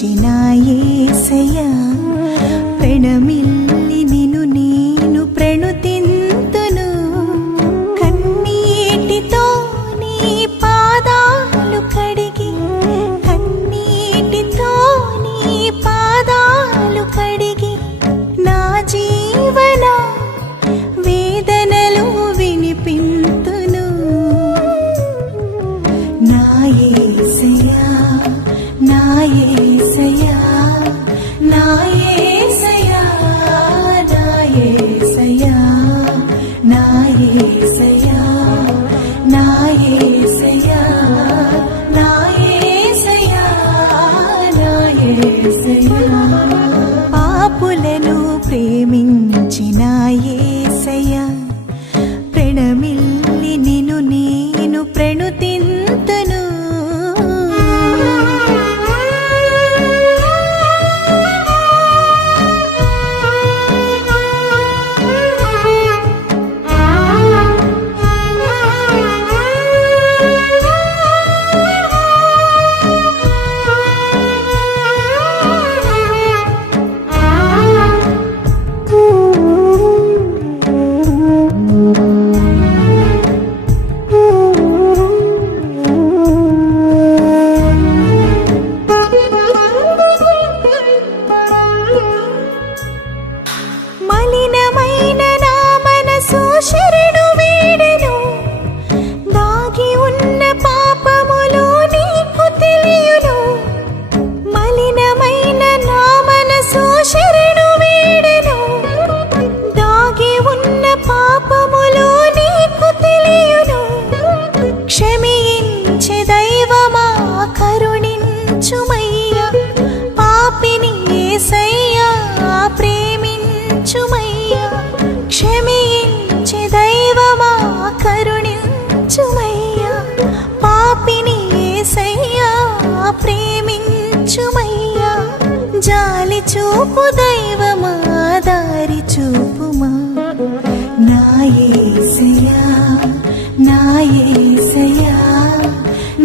ప్రేమించిన యేసయ్యా ప్రణమిల్లి నిన్ను నేను ప్రణుతింతును కన్నీటితో నీ పాదాలు కడిగి కన్నీటితో నీ పాదాలు కడిగి నా జీవన వేదనలు వినిపింతును నా యేసయ్యా నా యేసయ్యా నా యేసయ్యా నా యేసయ్యా నా యేసయ్యా నా యేసయ్యా నా యేసయ్యా పాపులను ప్రేమించిన యేసయ్యా ప్రణమిల్లి నిన్ను నేను ప్రణుతింతును మలినమైన నా మనసు శరణు వేడెను దాగి ఉన్న పాపములు నీకు తెలియును మలినమైన నా మనసు శరణు వేడెను దాగి ఉన్న పాపములు నీకు తెలియును క్షమించే దైవమా కరుణించుమయ్యా పాపిని యేసయ్యా ప్రేమించుమయ్యా క్షమించే దైవమా కరుణించుమయ్యా పాపిని యేసయ్యా ప్రేమించుమయ్యా జాలి చూపు దైవమా దారి చూపుమా నా యేసయ్యా నా యేసయ్యా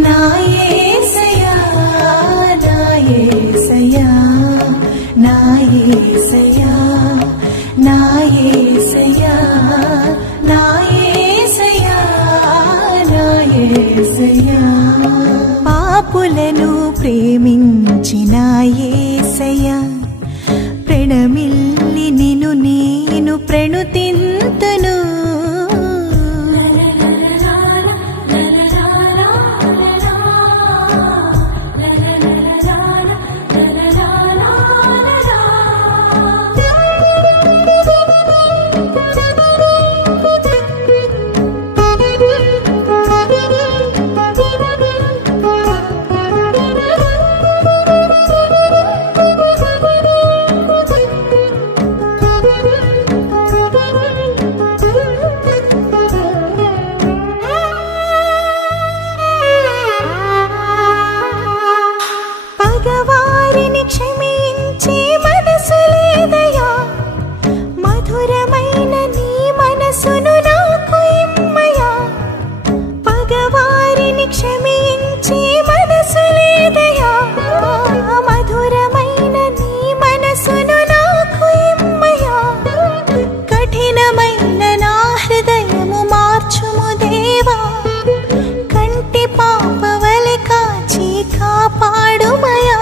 నా యేసయ్యా నా యేసయ్యా నా యేసయ్యా నా యేసయ్యా నా యేసయ్యా నా యేసయ్యా పాపులను ప్రేమించిన యేసయ్యా ప్రణమిల్లి నిన్ను నేను ప్రణుతింతును పగవారిని క్షమించే మనసు లేదయా మధురమైన నీ మనసును నాకు ఇమ్మయా పగవారిని క్షమించే మనసు లేదయా మధురమైన నీ మనసును నాకు ఇమ్మయా కఠినమైన నా హృదయము మార్చుము దేవా కంటి పాపవలె కాచి కాపాడుమయా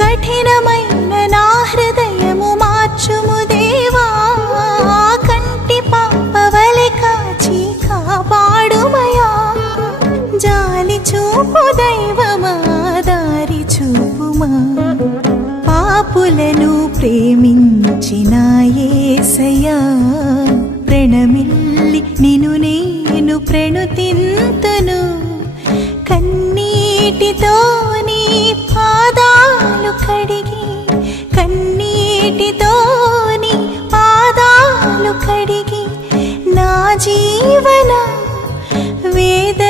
కఠినమైన నా హృదయము మార్చుము దేవా కంటి పాపవలె కాచి కాపాడుమయా జాలి చూపు దైవమా దారి చూపుమా పాపులను ప్రేమించిన యేసయ్యా ప్రణమిల్లి నిన్ను నేను ప్రణుతింతును కన్నీటితో నీ పాదాలు కడిగి కన్నీటితో నీ పాదాలు కడిగి నా జీవన వేద